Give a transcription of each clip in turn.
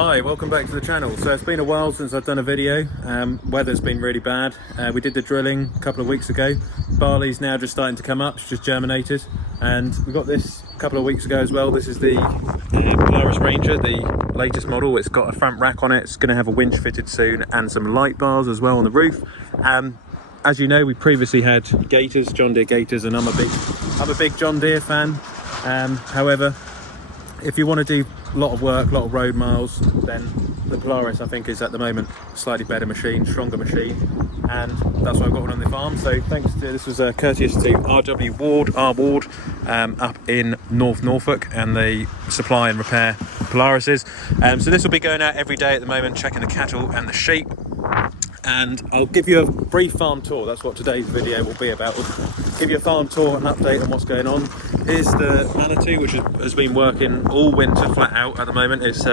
Hi, welcome back to the channel. So it's been a while since I've done a video. Weather's been really bad. We did the drilling a couple of weeks ago. Barley's now just starting to come up, it's just germinated. And we got this a couple of weeks ago as well. This is the Polaris Ranger, the latest model. It's got a front rack on it. It's going to have a winch fitted soon and some light bars as well on the roof. As you know, we previously had Gators, John Deere Gators, and I'm a big John Deere fan. However, if you want to do a lot of work, a lot of road miles, then the Polaris I think is at the moment a slightly better machine, stronger machine, and that's why I've got one on the farm. So thanks to, this was courteous to R.W. Ward, up in North Norfolk, and they supply and repair Polarises. So this will be going out every day at the moment, checking the cattle and the sheep. And I'll give you a brief farm tour. That's what today's video will be about. We'll give you a farm tour and update on what's going on. Here's the Manitou, which has been working all winter flat out at the moment. It's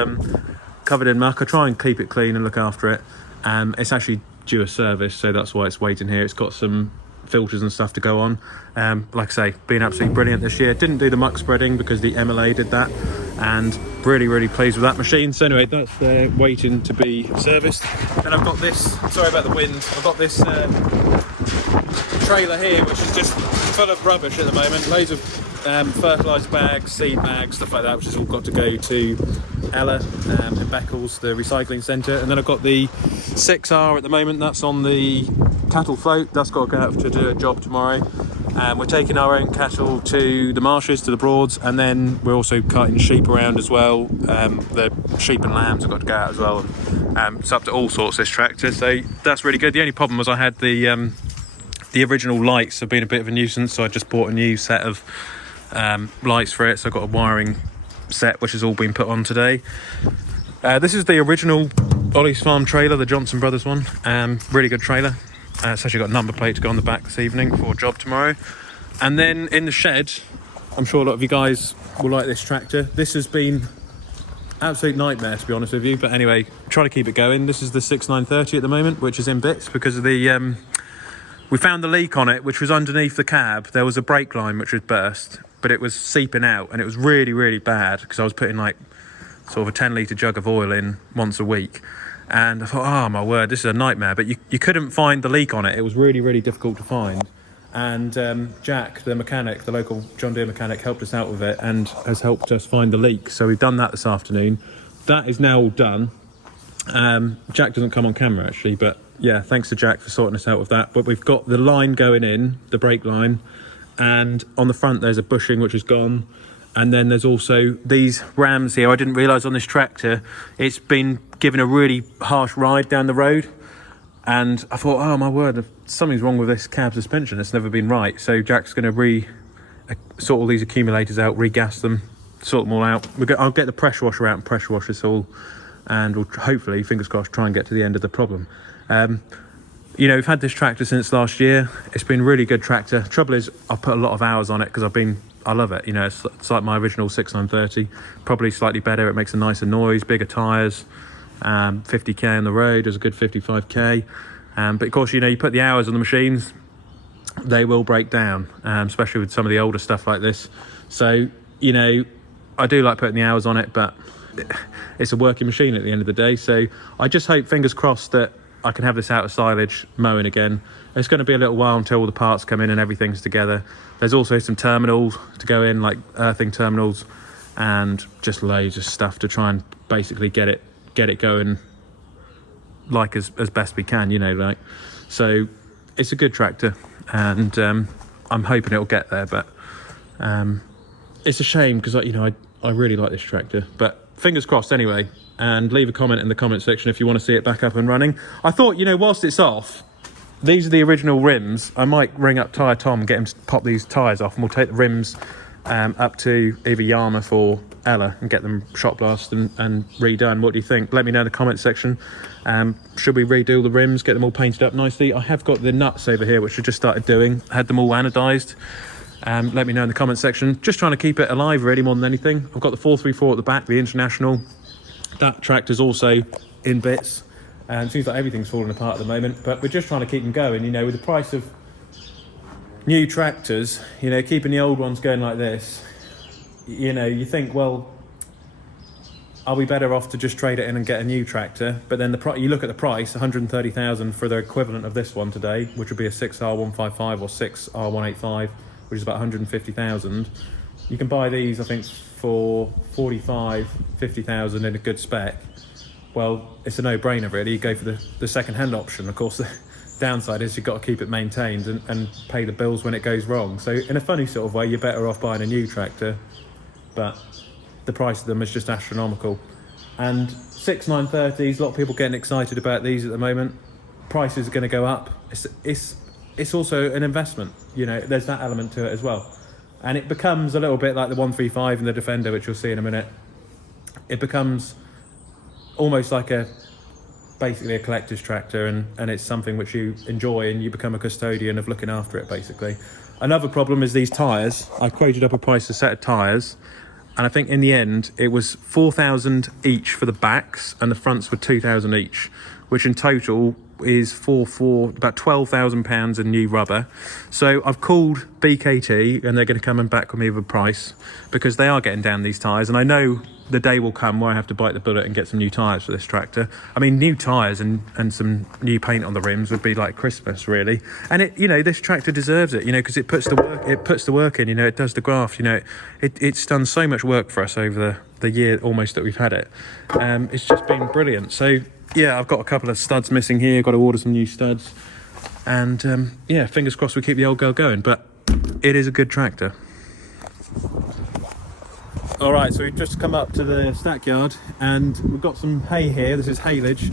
covered in muck. I try and keep it clean and look after it. It's actually due a service, so that's why it's waiting here. It's got some filters and stuff to go on. Like I say, been absolutely brilliant this year. Didn't do the muck spreading because the MLA did that, and really pleased with that machine. So anyway, that's waiting to be serviced. Then I've got this, sorry about the wind, I've got this trailer here which is just full of rubbish at the moment. Loads of fertiliser bags, seed bags, stuff like that, which has all got to go to Ella in Beccles, the recycling centre. And then I've got the 6R at the moment, that's on the cattle float. That's got to go out to do a job tomorrow. We're taking our own cattle to the marshes, to the Broads, and then we're also cutting sheep around as well. The sheep and lambs have got to go out as well. It's up to all sorts, this tractor, so that's really good. The only problem was I had the original lights have been a bit of a nuisance, so I just bought a new set of lights for it. So I've got a wiring set which has all been put on today. This is the original Olly's Farm trailer, the Johnson Brothers one. Really good trailer. It's actually got a number plate to go on the back this evening for a job tomorrow. And then in the shed, I'm sure a lot of you guys will like this tractor. This has been absolute nightmare, to be honest with you, but anyway, try to keep it going. This is the 6930 at the moment, which is in bits because of the we found the leak on it, which was underneath the cab. There was a brake line which was burst, but it was seeping out, and it was really bad because I was putting like sort of a 10-litre jug of oil in once a week. And I thought, oh my word, this is a nightmare. But you couldn't find the leak on it. It was really difficult to find. And Jack, the mechanic, the local John Deere mechanic, helped us out with it and has helped us find the leak. So we've done that this afternoon. That is now all done. Jack doesn't come on camera actually, but yeah, thanks to Jack for sorting us out with that. But we've got the line going in, the brake line, and on the front there's a bushing which is gone. And then there's also these rams here. I didn't realise on this tractor, it's been given a really harsh ride down the road. And I thought, oh my word, something's wrong with this cab suspension. It's never been right. So Jack's going to sort all these accumulators out, re-gas them, sort them all out. I'll get the pressure washer out and pressure wash this all. And we'll hopefully, fingers crossed, try and get to the end of the problem. You know, we've had this tractor since last year. It's been a really good tractor. Trouble is, I've put a lot of hours on it because I love it. You know, it's like my original 6930, probably slightly better. It makes a nicer noise, bigger tyres, 50k on the road, does a good 55k. But of course, you know, you put the hours on the machines, they will break down, especially with some of the older stuff like this. So, you know, I do like putting the hours on it, but it's a working machine at the end of the day. So I just hope, fingers crossed, that I can have this out of silage mowing again. It's going to be a little while until all the parts come in and everything's together. There's also some terminals to go in, like earthing terminals, and just loads of stuff to try and basically get it going like as best we can, you know, like. So it's a good tractor, and I'm hoping it'll get there, but it's a shame because, you know, I really like this tractor, but fingers crossed anyway. And leave a comment in the comment section if you want to see it back up and running. I thought, you know, whilst it's off, these are the original rims. I might ring up Tyre Tom and get him to pop these tyres off, and we'll take the rims up to either Yarmouth or Ella and get them shot blasted and redone. What do you think? Let me know in the comment section. Should we redo the rims, get them all painted up nicely? I have got the nuts over here, which I just started doing. I had them all anodised. Let me know in the comment section. Just trying to keep it alive really more than anything. I've got the 434 at the back, the International. That tractor's also in bits, and it seems like everything's falling apart at the moment, but we're just trying to keep them going. You know, with the price of new tractors, you know, keeping the old ones going like this, you know, you think, well, are we better off to just trade it in and get a new tractor? But then you look at the price, 130,000 for the equivalent of this one today, which would be a 6R155 or 6R185, which is about 150,000. You can buy these, I think, for 45, 50,000 in a good spec. Well, it's a no-brainer really. You go for the second-hand option. Of course, the downside is you've got to keep it maintained and pay the bills when it goes wrong. So in a funny sort of way, you're better off buying a new tractor, but the price of them is just astronomical. And 6.930s, a lot of people getting excited about these at the moment. Prices are going to go up. It's also an investment, you know, there's that element to it as well. And it becomes a little bit like the 135 and the Defender, which you'll see in a minute. It becomes almost like basically a collector's tractor, and it's something which you enjoy and you become a custodian of looking after it, basically. Another problem is these tyres. I quoted up a price a set of tyres, and I think in the end it was 4,000 each for the backs, and the fronts were 2,000 each, which in total is about £12,000 in new rubber. So I've called BKT and they're going to come and back with me with a price, because they are getting down these tyres, and I know the day will come where I have to bite the bullet and get some new tyres for this tractor. I mean, new tyres and some new paint on the rims would be like Christmas, really. And it, you know, this tractor deserves it, you know, because it puts the work in, you know, it does the graft, you know, it's done so much work for us over the year almost that we've had it. It's just been brilliant. So yeah, I've got a couple of studs missing here, got to order some new studs, and yeah, fingers crossed we keep the old girl going, but it is a good tractor. All right, so we've just come up to the stack yard and we've got some hay here. This is haylage.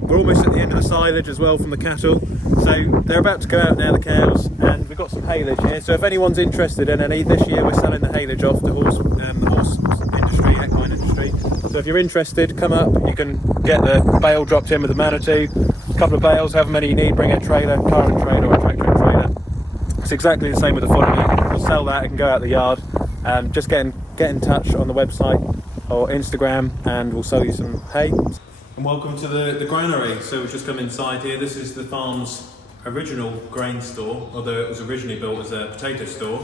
We're almost at the end of the silage as well from the cattle. So they're about to go out now, the cows, and we've got some haylage here. So if anyone's interested in any, this year we're selling the haylage off the horse industry, equine industry. So if you're interested, come up. You can get the bale dropped in with the Manitou. A couple of bales, however many you need, bring a trailer, car and trailer or a tractor and trailer. It's exactly the same with the fodder. We'll sell that, it can go out the yard. Just get in touch on the website or Instagram and we'll sell you some hay. And welcome to the granary. So we've just come inside here. This is the farm's original grain store, although it was originally built as a potato store.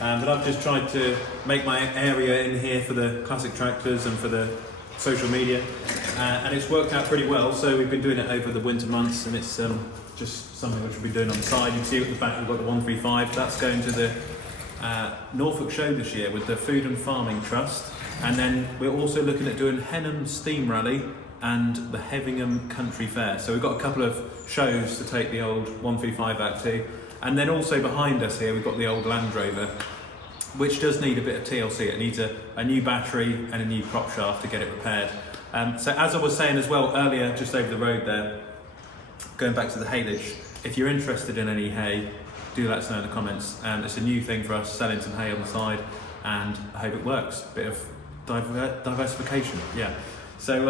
But I've just tried to make my area in here for the classic tractors and for the social media, and it's worked out pretty well. So we've been doing it over the winter months, and it's just something which we've been doing on the side. You can see at the back we've got the 135. That's going to the Norfolk show this year with the Food and Farming Trust, and then we're also looking at doing Henham Steam Rally and the Hevingham Country Fair. So we've got a couple of shows to take the old 135 out to, and then also behind us here we've got the old Land Rover, which does need a bit of TLC. It needs a new battery and a new prop shaft to get it repaired. So as I was saying as well earlier, just over the road there, going back to the haylage, if you're interested in any hay, do let us know in the comments. It's a new thing for us, selling some hay on the side, and I hope it works. Bit of diversification, yeah. So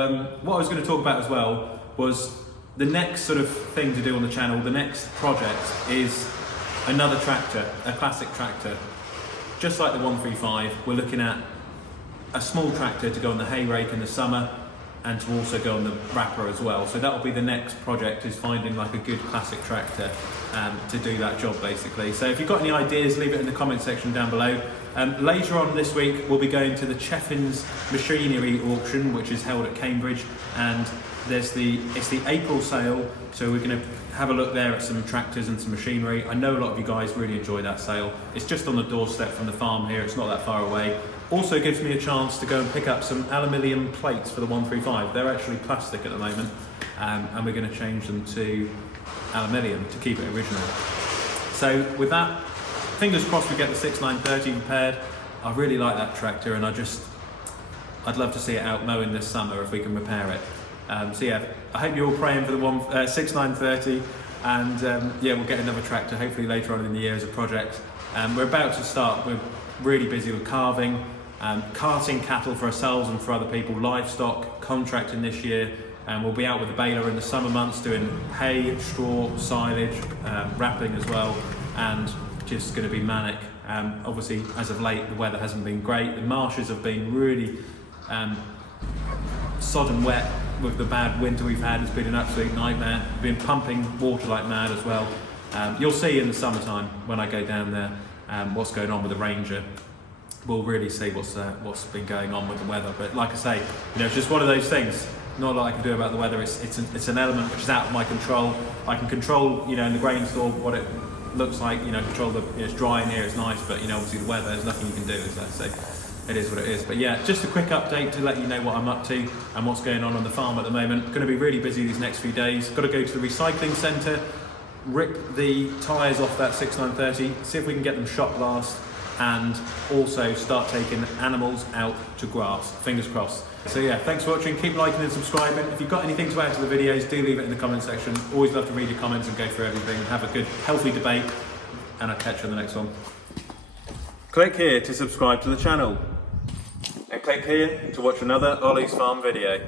what I was going to talk about as well was the next sort of thing to do on the channel. The next project is another tractor, a classic tractor. Just like the 135, we're looking at a small tractor to go on the hay rake in the summer and to also go on the wrapper as well. So that will be the next project, is finding like a good classic tractor to do that job basically. So if you've got any ideas, leave it in the comment section down below. Later on this week, we'll be going to the Cheffins Machinery auction, which is held at Cambridge, and it's the April sale, so we're going to have a look there at some tractors and some machinery. I know a lot of you guys really enjoy that sale. It's just on the doorstep from the farm here, it's not that far away. Also gives me a chance to go and pick up some aluminium plates for the 135. They're actually plastic at the moment, and we're going to change them to aluminium to keep it original. So with that, fingers crossed we get the 6930 repaired. I really like that tractor, and I'd love to see it out mowing this summer if we can repair it. So yeah, I hope you're all praying for the 6930, and yeah, we'll get another tractor hopefully later on in the year as a project. We're about to start, we're really busy with calving, carting cattle for ourselves and for other people, livestock, contracting this year, and we'll be out with the baler in the summer months doing hay, straw, silage, wrapping as well, and just going to be manic. Obviously, as of late, the weather hasn't been great. The marshes have been really sodden wet with the bad winter we've had. It's been an absolute nightmare. We've been pumping water like mad as well. You'll see in the summertime when I go down there what's going on with the Ranger. we'll really see what's been going on with the weather. But like I say, it's just one of those things. Not a lot I can do about the weather. It's an element which is out of my control. I can control, in the grain store what it looks like. Control it's dry in here, it's nice, but obviously the weather, there's nothing you can do. So it is what it is. But yeah, just a quick update to let you know what I'm up to and what's going on the farm at the moment. Going to be really busy these next few days. Got to go to the recycling centre, rip the tyres off that 6930, see if we can get them shot blast, and also start taking animals out to grass. Fingers crossed. So yeah, thanks for watching. Keep liking and subscribing. If you've got anything to add to the videos, do leave it in the comment section. Always love to read your comments and go through everything and have a good, healthy debate. And I'll catch you on the next one. Click here to subscribe to the channel. And click here to watch another Ollie's Farm video.